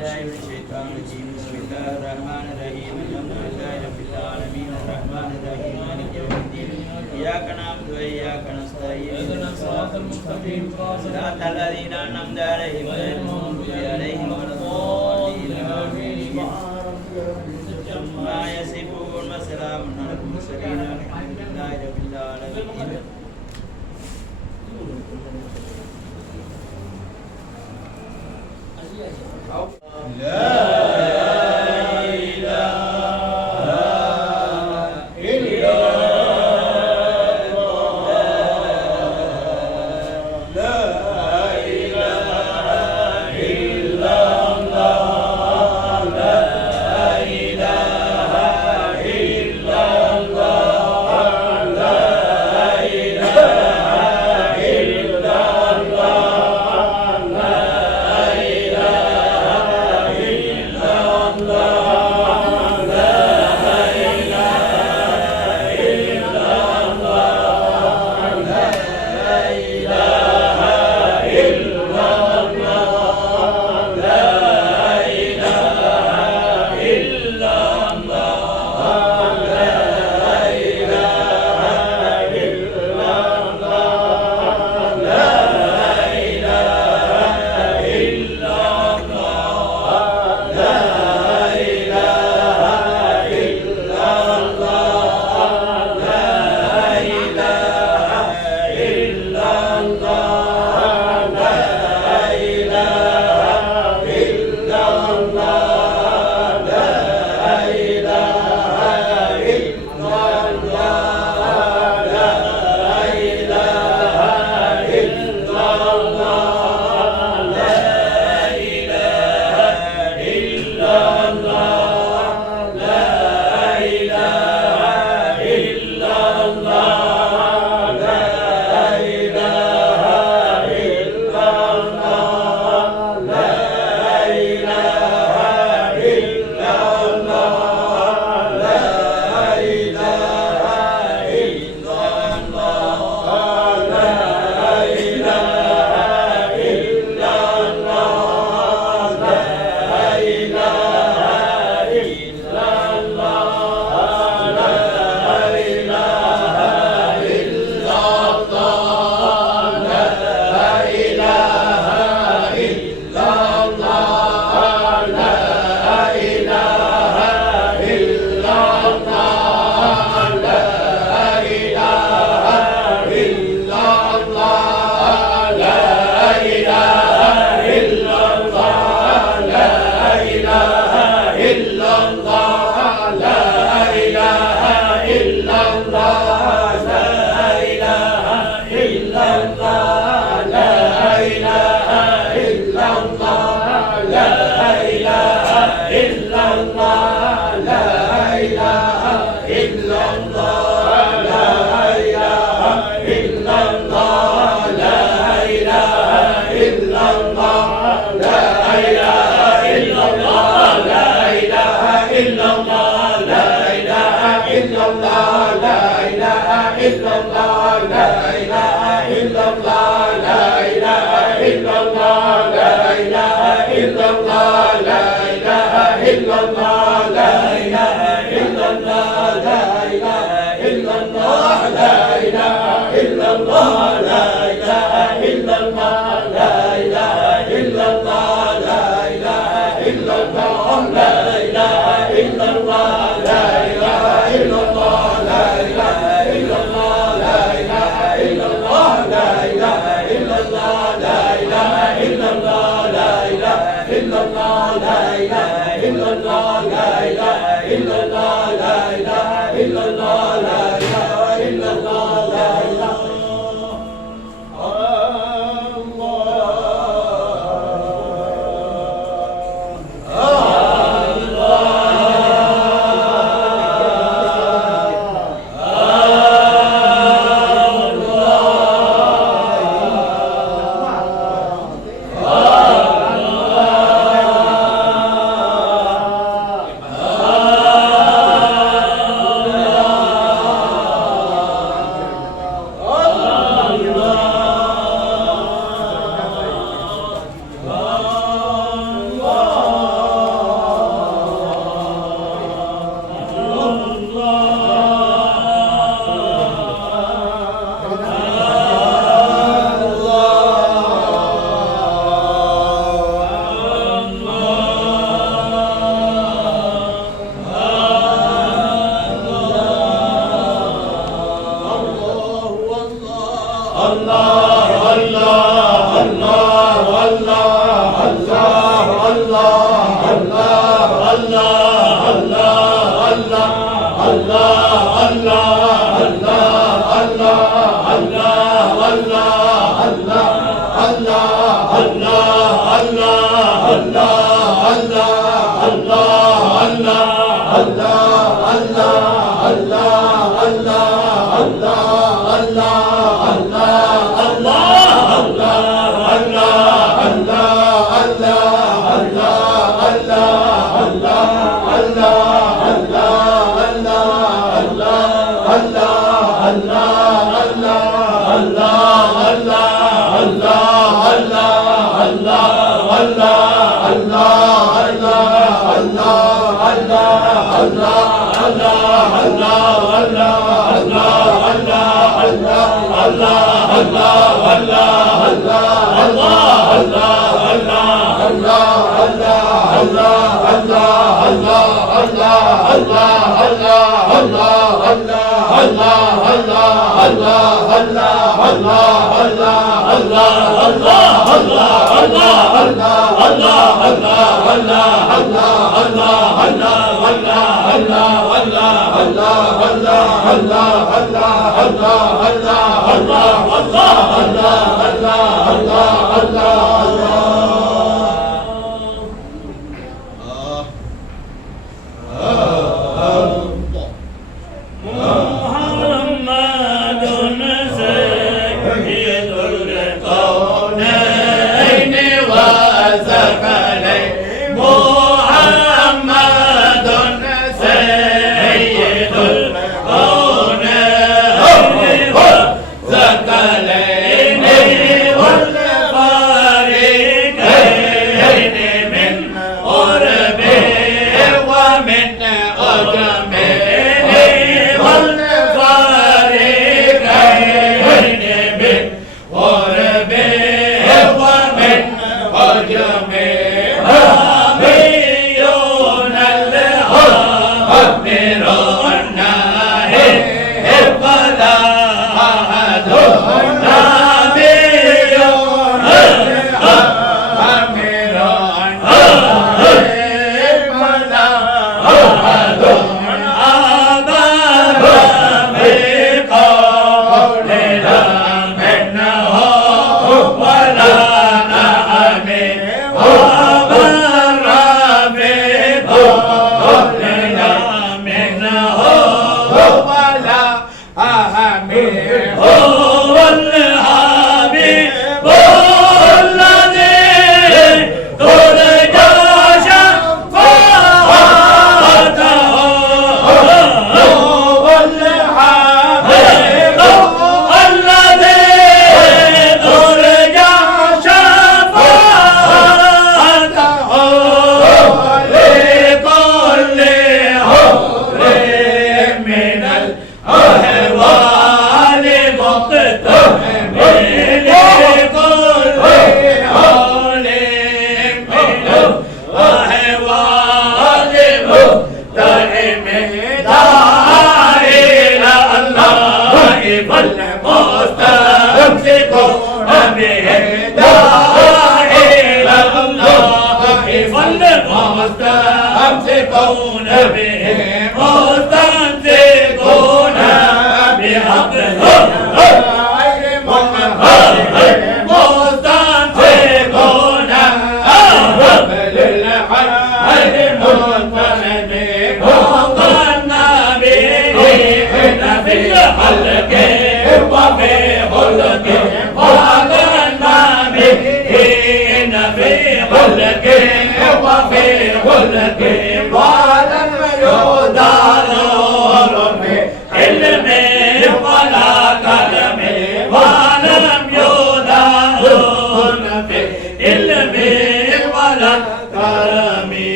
بالله من الشيطان الرجيم بسم الله الرحمن الرحيم الحمد لله رب العالمين الرحمن الرحيم مالك يوم الدين إياك نعبد وإياك نستعين اهدنا الصراط المستقيم صراط الذين أنعمت عليهم غير المغضوب عليهم ولا الضالين آمين ما يصفون وسلام على المرسلين الحمد لله رب العالمين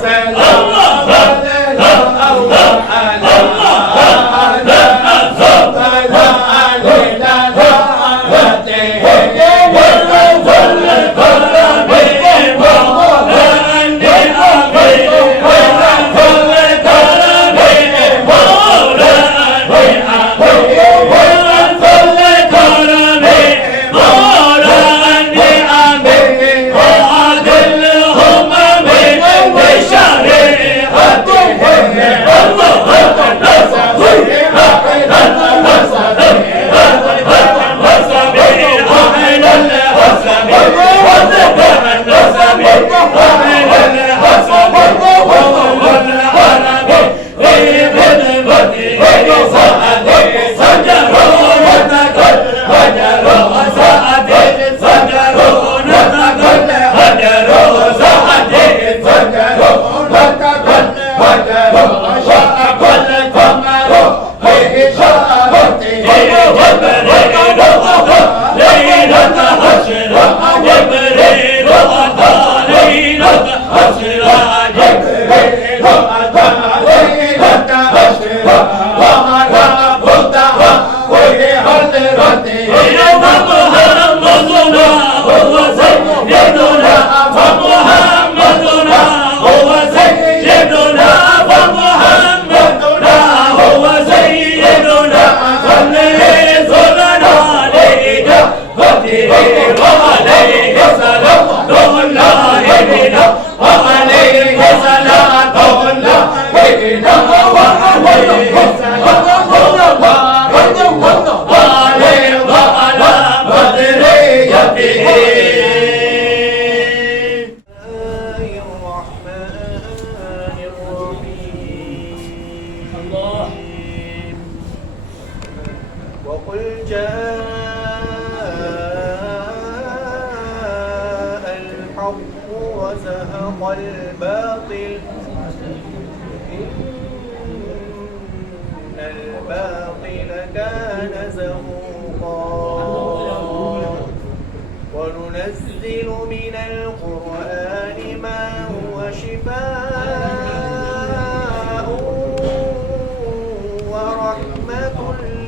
Say وقل جاء الحق وزهق الباطل إن الباطل كان زهوقا وننزل من القرآن ما هو شفاء ورحمة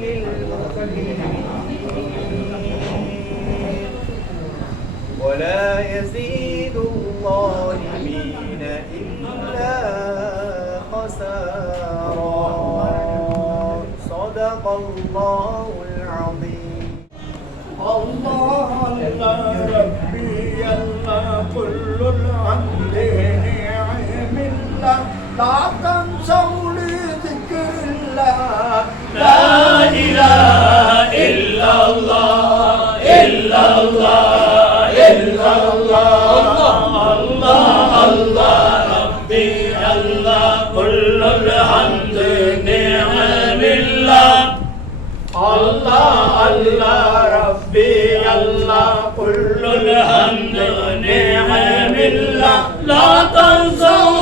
للمؤمنين ولا يزيد الظالمين إلا خسارا. صدق الله العظيم. الله ربي الله كل الحمد نعم الله لا تنسوا لذكر الله لا إله إلا الله إلا الله إلا الله الله الله ربي الله كل الحمد نعم الله الله الله ربي الله كل الحمد نعم الله لا تنسوا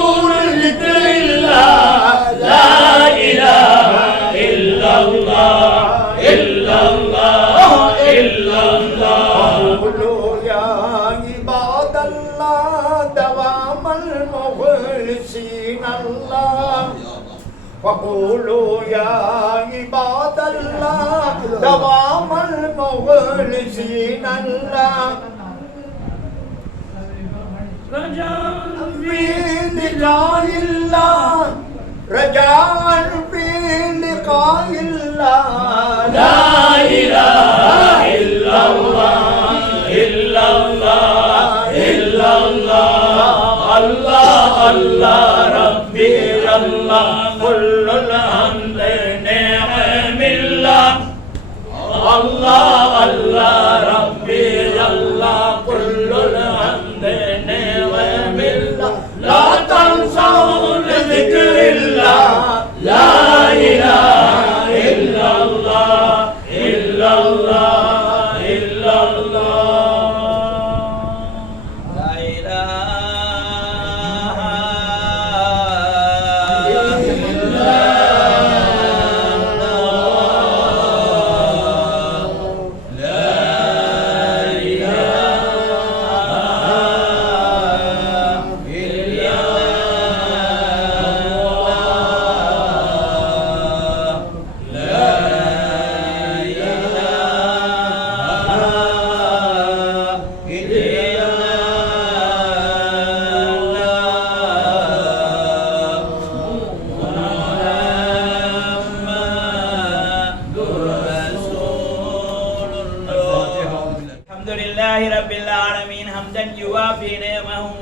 ذكر الله لا إله إلا الله إلا الله إلا الله. قولوا يا عباد الله دوام المخلصين الله وقولوا يا عباد الله دوام المخلصين الله رجاء في لقاء الله رجاء في لقاء الله لا إله إلا الله إلا الله إلا الله الله الله ربي الله كل الحمد نعم الله الله الله ربي الله كل الحمد نعم الله لا تنسوا لذكر الله لا إله إلا الله إلا الله إلا الله لا إله إلا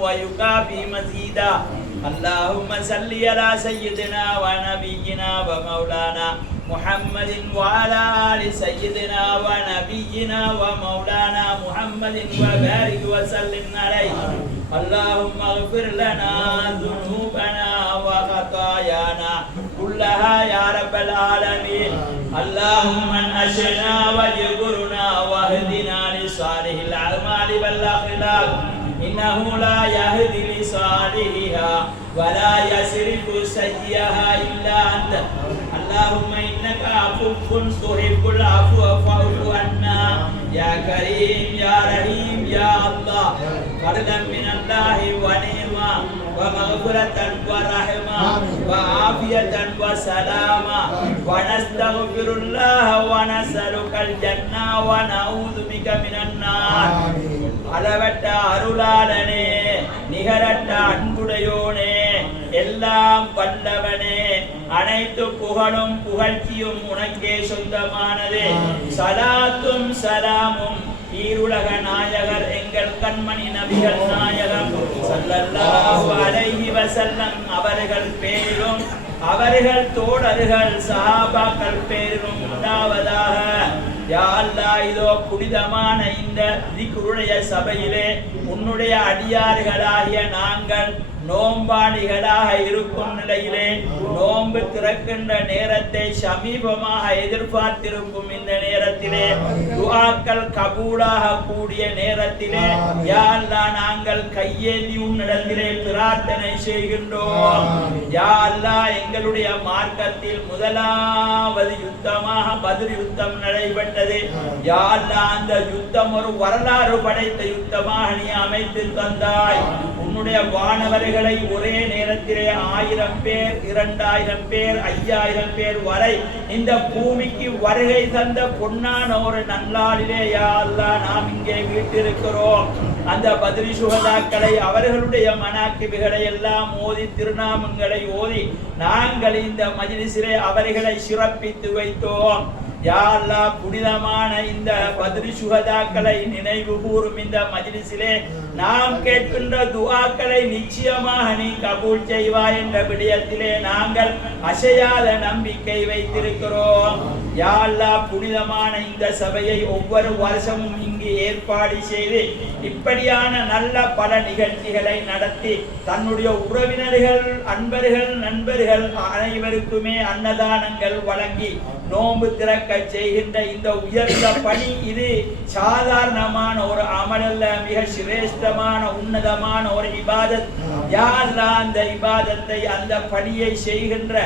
ويكافي مزيدا. اللهم صل على سيدنا ونبينا ومولانا محمد وعلى آل سيدنا ونبينا ومولانا محمد وبارك وسلم عليه. اللهم اغفر لنا ذنوبنا وخطايانا كلها يا رب العالمين. اللهم انشئنا واجبرنا واهدنا لصالح الأعمال والأخلاق إنه لا يهدي لصالحها ولا يصرف سيئها إلا أنت. اللهم إنك عفو تحب العفو فاعف عنا يا كريم يا رحيم يا الله فضلا من الله ونعمة ومغفرة ورحمة وعافية وسلامة ونستغفر الله ونسألك الجنة ونعوذ بك من النار அளவற்ற அருளாளனே நிகரற்ற அன்புடையோனே எல்லாம் வல்லவனே அனைத்து புகழும் புகழ்ச்சியும் உனக்கே சொந்தமானது சலாத்தும் சலாமும் ஈருலக நாயகர் எங்கள் கண்மணி நபிகள் நாயகம் ஸல்லல்லாஹு அலைஹி வஸல்லம் அவர்கள் பேரிலும் அவர்கள் தோழர்கள் சஹாபாக்கள் பேரிலும் உண்டாவதாக. யா அல்லாஹ், இதோ புனிதமான இந்த திக்ருடைய சபையிலே உன்னுடைய அடியார்களாகிய நாங்கள் நோம்பாளிகளாக இருக்கும் நிலையிலே நோன்பு திறக்கின்ற நேரத்தை சமீபமாக எதிர்பார்த்திருக்கும் இந்த நேரத்திலே துஆக்கள் கபூலாக கூடிய நேரத்திலே யா அல்லாஹ் நாங்கள் கையேந்தி உன்னிடத்திலே பிரார்த்தனை செய்கின்றோம். யா அல்லாஹ், எங்களுடைய மார்க்கத்தில் முதலாவது யுத்தமாக பத்ர் யுத்தம் நடைபெற்றது. யா அல்லாஹ், அந்த யுத்தம் ஒரு வரலாறு படைத்த யுத்தமாக நீ அமைத்து தந்தாய். உன்னுடைய வானவர்களை ஒரே நேரத்திலே 1000 பேர் 2000 பேர் 5000 பேர் வரை இந்த பூமிக்கு வருகை தந்த பொன்னான ஒரு நன்னாளிலே யா அல்லாஹ் நாம் இங்கே வீட்டிருக்கிறோம். அந்த பத்ரி சுஹதாக்களை அவர்களுடைய மனாக்கிபுகளை எல்லாம் ஓதி திருநாமங்களை ஓதி நாங்கள் இந்த மஜ்லிஸிலே அவர்களை சிறப்பித்து வைத்தோம். யா அல்லாஹ், புனிதமான இந்த பத்ரி சுஹதாக்களை நினைவு கூறும் இந்த மஜ்லிஸிலே நாம் கேட்கின்ற துஆக்களை நிச்சயமாக நீ கபூல் செய்வாய் என்ற விடயத்திலே நாங்கள் அசையாத நம்பிக்கை வைத்திருக்கிறோம். யா அல்லாஹ், புனிதமான இந்த சபையை ஒவ்வொரு வருஷமும் இங்கு ஏற்பாடு செய்து இப்படியான நல்ல பல நிகழ்ச்சிகளை நடத்தி தன்னுடைய உறவினர்கள் அன்பர்கள் நண்பர்கள் அனைவருக்குமே அன்னதானங்கள் வழங்கி நோன்பு திறக்க செய்கின்ற இந்த உயர்ந்த பணி இது சாதாரணமான ஒரு அமலல்ல, மிக சிரேஷ்டமான உன்னதமான ஒரு இபாதத். யா அல்லாஹ், அந்த இபாதத்தை அந்த பணியை செய்கின்ற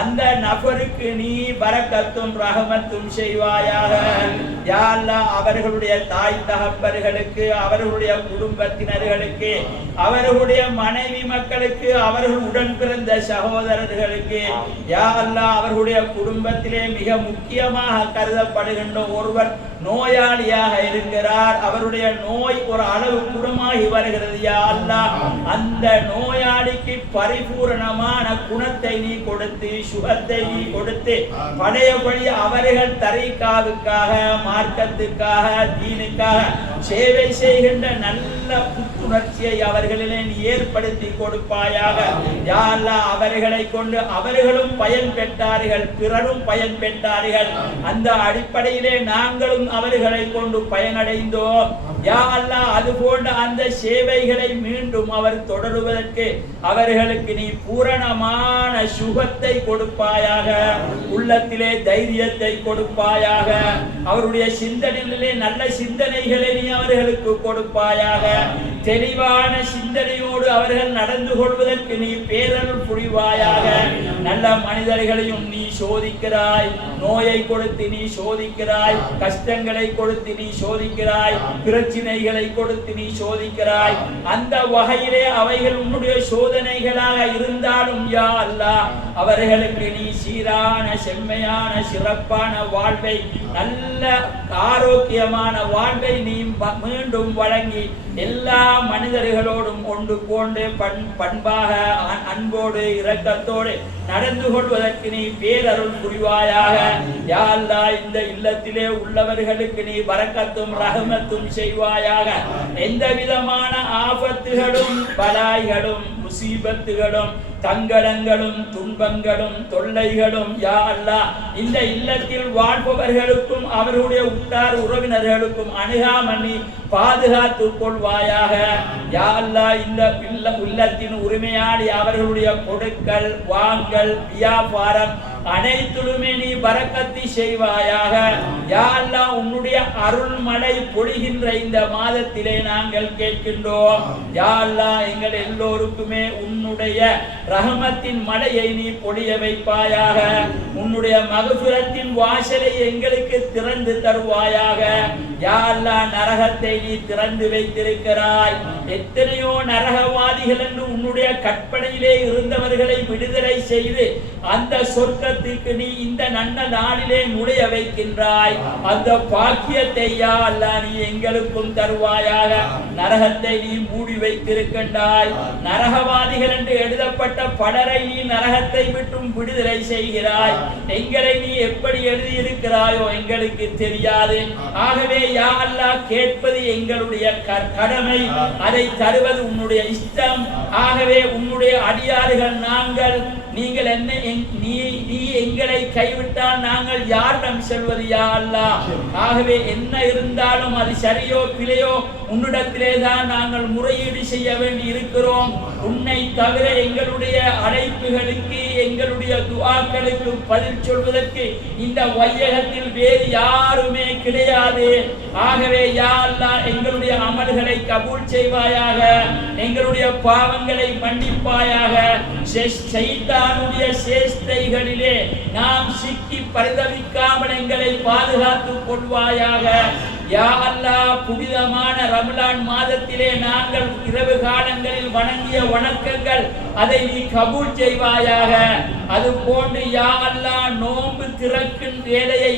அந்த நபருக்கு நீ பரக்கத்தும் ரஹமத்தும் செய்வாயாக. யா அல்லாஹ், அவர்களுடைய தாய் தகப்பர்களுக்கு அவர்களுடைய குடும்பத்தினர்களுக்கு அவர்களுடைய மனைவி மக்களுக்கு அவர்கள் உடன் பிறந்த சகோதரர்களுக்கு யா அல்லாஹ், அவர்களுடைய குடும்பத்திலே மிக முக்கியமாக கருதப்படுகின்ற ஒருவர் நோயாளியாக இருக்கிறார். அவருடைய நோய் ஒரு அளவு குணமாகி வருகிறது. யா அல்லாஹ், அந்த நோயாளிக்கு பரிபூரணமான குணத்தை நீ கொடுத்து சுகத்தை நீ கொடுத்து பழையபடி அவர்கள் தரீகாவுக்காக மார்க்கத்துக்காக தீனுக்காக சேவை செய்கின்ற நல்ல புத்துணர்ச்சியை அவர்களிலே நீ ஏற்படுத்தி கொடுப்பாயாக. யா அல்லாஹ், அவர்களை கொண்டு அவர்களும் பயன் பெற்றார்கள், பிறரும் பயன் பெற்றார்கள். அந்த அடிப்படையிலே நாங்களும் அவர்களை கொண்டு பயனடைந்தோம். யா அல்லாஹ், அது போன்ற அந்த சேவைகளை மீண்டும் அவர் தொடருவதற்கு அவர்களுக்கு நீ பூரணமான சுகத்தை கொடுப்பாயாக, உள்ளத்திலே தைரியத்தை கொடுப்பாயாக, அவருடைய சிந்தனையிலே நல்ல சிந்தனைகளை நீ அவர்களுக்கு கொடுப்பாயாக, தெளிவான சிந்தனையோடு அவர்கள் நடந்து கொள்வதற்கு நீ பேரருள் புரிவாயாக. நல்ல மனிதர்களையும் நீ சோதிக்கிறாய், நோயை கொடுத்து நீ சோதிக்கிறாய், கஷ்டங்களை கொடுத்து நீ சோதிக்கிறாய், பிரச்சனைகளை கொடுத்து நீ சோதிக்கிறாய். அந்த வகையிலே அவைகள் உன்னுடைய சோதனைகளாக இருந்தாலும் யா அல்லாஹ், அவர்களுக்கு நீ சீரான செம்மையான சிறப்பான வாழ்வை நல்ல ஆரோக்கியமான வாழ்வை நீ மீண்டும் வழங்கி எல்லா மனிதர்களோடும் கொண்டு கொண்டு பண்பாக அன்போடு இரக்கத்தோடு நடந்து கொள்வதற்கு நீ பேரருள் புரிவாயாக. யா அல்லாஹ், இந்த இல்லத்திலே உள்ளவர்களுக்கு நீ பரக்கத்தும் ரஹமத்தும் செய்வாயாக. எந்த விதமான ஆபத்துகளும் பலாய்களும் முசீபத்துகளும் தங்கடங்களும் துன்பங்களும் தொல்லைகளும் யா அல்லாஹ், இந்த இல்லத்தில் வாழ்பவர்களுக்கும் அவர்களுடைய உற்றார் உறவினர்களுக்கும் அணுகாமல் நீ பாதுகாத்துக் கொள்வாயாக. யா அல்லாஹ், இந்த உள்ளத்தின் உரிமையாடி அவர்களுடைய கொடுக்கல் வாங்கல் வியாபாரம் அனைத்திலுமே நீ பரக்கத்தை செய்வாயாக. யா அல்லாஹ் உன்னுடைய அருள் மழை பொழிகின்ற இந்த மாதத்திலே நாங்கள் கேட்கின்றோம். யா அல்லாஹ் எங்கள் எல்லோருக்குமே உன்னுடைய ரஹமத்தின் மழையை நீ பொழிய வைப்பாயாக. உன்னுடைய மகஃபிரத்தின் வாசலை எங்களுக்கு திறந்து தருவாயாக. யா அல்லாஹ் நரகத்தை நீ திறந்து வைத்திருக்கிறாய். எத்தனையோ நரகவாதிகள் என்று உன்னுடைய கற்பனையிலே இருந்தவர்களை விடுதலை செய்து அந்த சொர்க்கத்துக்கு நீ இந்த நல்ல நாளிலே நுழைய வைக்கின்றாய். அந்த பாக்கியத்தை யா அல்லாஹ் நீ எங்களுக்கும் தருவாயாக. நரகத்தை நீ மூடி வைத்திருக்கின்றாய். நரகவாதிகள் என்று எழுதப்பட்ட பலரை நீ நரகத்தை விட்டும் விடுதலை செய்கிறாய். எங்களை நீ எப்படி எழுதியிருக்கிறாயோ எங்களுக்கு தெரியாது. ஆகவே யா அல்லாஹ் கேட்பது எங்களுடைய கடமை, அதை தருவது உன்னுடைய இஷ்டம். ஆகவே உன்னுடைய அடியார்கள் நாங்கள், நீங்கள் என்ன நீ எங்களை கைவிட்டால் நாங்கள் யாரிடம் செல்வது யா அல்லாஹ்? ஆகவே என்ன இருந்தாலும் அது சரியோ பிழையோ உன்னிடத்திலே தான் நாங்கள் முறையீடு செய்ய வேண்டி இருக்கிறோம். உன்னை தவிர எங்களுடைய அழைப்புகளுக்கு எங்களுடைய துஆக்களுக்கு பதில் சொல்வதற்கு இந்த வையகத்தில் வேறு யாருமே கிடையாது. ஆகவே யா அல்லாஹ் எங்களுடைய அமல்களை கபூல் செய்வாயாக. எங்களுடைய பாவங்களை மன்னிப்பாயாக. ஷைத்தானுடைய சேஷ்டைகளிலே நாம் சிக்கி பரிதவிக்காமல் எங்களை பாதுகாத்துக் கொள்வாயாக. யா அல்லாஹ் புனிதமான ரமலான் மாதத்திலே நாங்கள் இரவு காலங்களில் வணங்கிய வணக்கங்கள் அதை நீ கபூல் செய்வாயாக. அது போன்று யா அல்லாஹ் நோன்பு திறக்கும் வேலையை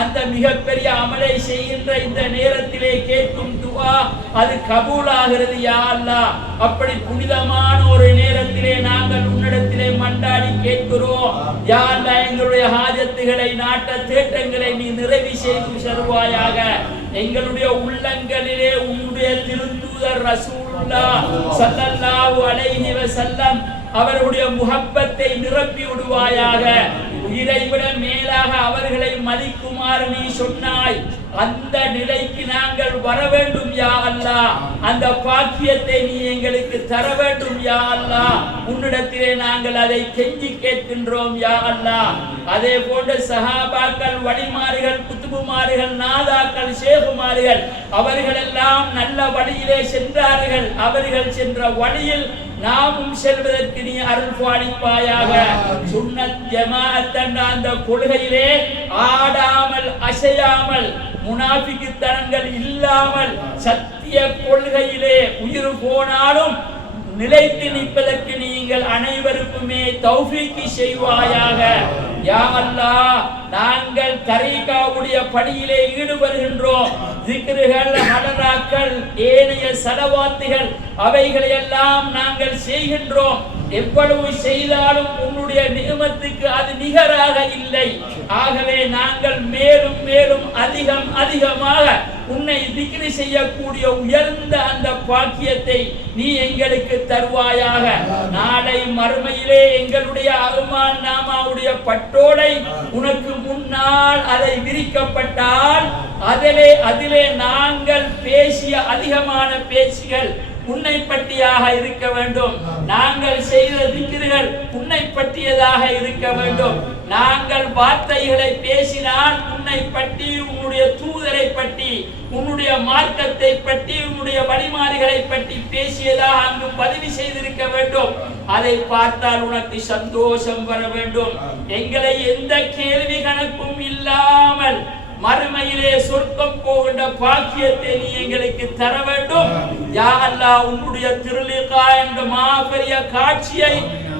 அந்த மிகப்பெரிய அமலை செய்கின்ற இந்த நேரத்திலே கேட்கும் துஆ அது கபூலாகிறது யா அல்லாஹ். அப்படி புனிதமான ஒரு நேரத்திலே நாங்கள் உன்னிடத்திலே மண்டாடி கேட்கிறோம். யா அல்லாஹ் எங்களுடைய ஹாஜத்துகளை நாட்ட தேட்டங்களை நீ நிறைவு செய்து தருவாயாக. எங்களுடைய உள்ளங்களிலே உன்னுடைய திருத்தூதர் ரசூலுல்லாஹ் ஸல்லல்லாஹு அலைஹி வஸல்லம் அவர்களுடைய முஹப்பத்தை நிரப்பி விடுவாயாக. உயிரை விட மேலாக அவர்களை மதிக்குமாறு நீ சொன்னாய். அந்த நிலைக்கு நாங்கள் வர வேண்டும் யா அல்லாஹ். அந்த பாக்கியத்தை நீ எங்களுக்கு தர வேண்டும் யா அல்லாஹ். உன்னிடத்திலே நாங்கள் அதை கெஞ்சி கேட்கின்றோம் யா அல்லாஹ். அதே போன்ற சஹாபாக்கள், வழிமாறுகள், குத்துபுமாறுகள், நாதாக்கள், ஷேகுமாறுகள் அவர்கள் எல்லாம் நல்ல வழியிலே சென்றார்கள். அவர்கள் சென்ற வழியில் நாமும் செல்வதற்கு நீ அருள் பாலிப்பாயாக. சுன்னத் ஜமாஅத் என்ற அந்த கொள்கையிலே ஆடாமல் அசையாமல் முனாஃபிக்குத்தனங்கள் இல்லாமல் சத்திய கொள்கையிலே உயிர் போனாலும் நிலைத்து நிற்பதற்கு நீங்கள் அனைவருக்குமே தௌஃபீக் செய்வாயாக. யா அல்லாஹ் நாங்கள் தரீகாவுடைய பணியிலே ஈடுபடுகின்றோம். திக்ருகள், ஹலராக்கள், ஏனைய ஸலவாத்துகள் அவைகளை எல்லாம் நாங்கள் செய்கின்றோம். எவ்வளவு செய்தாலும் உன்னுடைய நியமத்துக்கு அது நிகராக இல்லை. ஆகவே நாங்கள் மேலும் மேலும் அதிகமாக உன்னை திக்ரு செய்யக்கூடிய உயர்ந்த அந்த பாக்கியத்தை நீ எங்களுக்கு தருவாயாக. நாளை மறுமையிலே எங்களுடைய அருமான் நாமாவுடைய பட்டோலை உனக்கு முன்னால் அதை விரிக்கப்பட்டால் அதிலே நாங்கள் பேசிய அதிகமான பேச்சுகள் உன்னை பற்றியாக இருக்க வேண்டும். நாங்கள் செய்த திக்ருகள் உன்னை பற்றியதாக இருக்க வேண்டும். நாங்கள் வார்த்தைகளை பேசினால் உன்னை பற்றி, உன்னுடைய தூதரை பற்றி, உன்னுடைய மார்க்கத்தை பற்றி, உன்னுடைய வழிமாறுகளை பற்றி பேசியதாக அங்கு பதிவு செய்திருக்க வேண்டும். அதை பார்த்தால் உனக்கு சந்தோஷம் வர வேண்டும். எங்களை எந்த கேள்வி கணக்கும் இல்லாமல் மறுமையிலே சொர்க்கம் போகின்ற பாக்கியத்தை நீ எங்களுக்கு தர வேண்டும். யா அல்லாஹ் உன்னுடைய திருலிகா என்ற மாபெரிய காட்சியை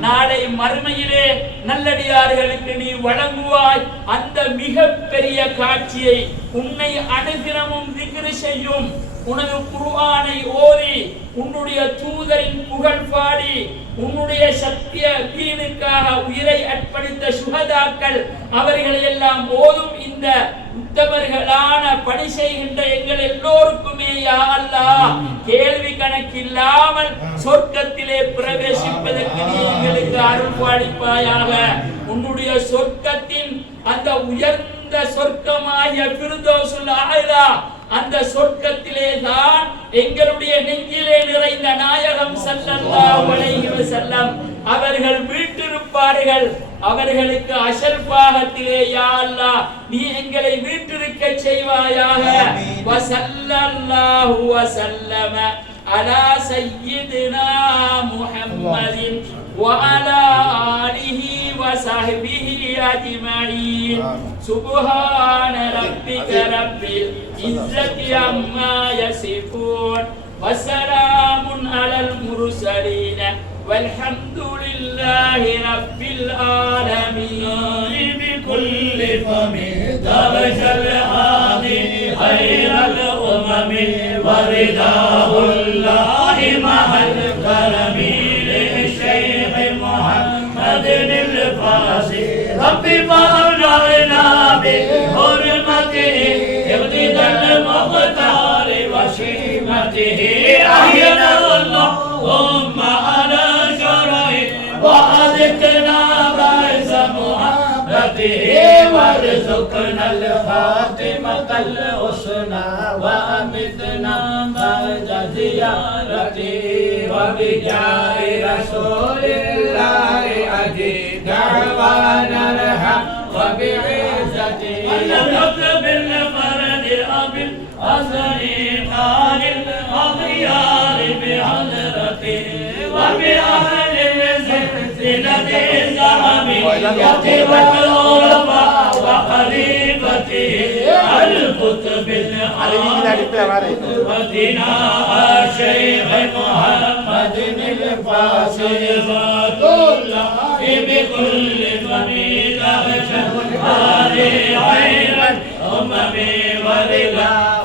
நாளை மறுமையிலே நல்லடியார்களுக்கு நீ வழங்குவாய். அந்த மிகப்பெரிய காட்சியை உன்னை அனுதினமும் திக்ரு செய்யும், உனது குர்ஆனை ஓதி, உன்னுடைய தூதரின் புகழ் பாடி, உன்னுடைய சத்திய தீனுக்காக உயிரை அர்ப்பணித்த சுஹதாக்கள் அவர்களை எல்லாம் ஓதும் இந்த உத்தமர்களான பணி செய்கின்ற எங்கள் எல்லோருக்குமே யா அல்லாஹ் கேள்வி கணக்கில்லாமல் சொர்க்கத்திலே பிரவேசிப்பதற்கு நீ எங்களுக்கு அருள் பாலிப்பாயாக. உன்னுடைய சொர்க்கத்தின் அந்த உயர்ந்த சொர்க்கமாகிய ஃபிர்தௌஸுல் ஆலா அந்த சொர்க்கத்திலே தான் எங்களுடைய நெஞ்சிலே நிறைந்த நாயகம் ஸல்லல்லாஹு அலைஹி வஸல்லம் அவர்கள் வீற்றிருப்பார்கள். அவர்களுக்கு அஷர் பாகத்திலே யா அல்லாஹ் நீ எங்களை வீற்றிருக்க செய்வாயாக. வஸல்லல்லாஹு வஸல்லம அலா சய்யிதினா முஹம்மதின் وعلى آله وصحبه أجمعين. سبحان ربك رب العزة عما يصفون وسلام على المرسلين والحمد لله رب العالمين. بكل فم درج الهادي خير الأمم ورداه الله مع الكرم للشيخ محمد الفاسي. رب بارنا بحرمته ابتدى المختار وشيمته. أحينا اللهم على شرعه وأذكنا بعز محبته وارزقنا الخاتمة الحسنى وأمتنا بعد زيارته. وبجاه رسول الله أجيب دعوانا ارحم وبعزته. ولنقب بالفرد أبي الحسن عن الأغيار بحضرته وبأهل السلسلة الزهمية والعرفاء وخليفته الكتب العالم ودنا الشيخ محمد الفاسي. ذات الله بكل فميلة هذه عين الأمم ولله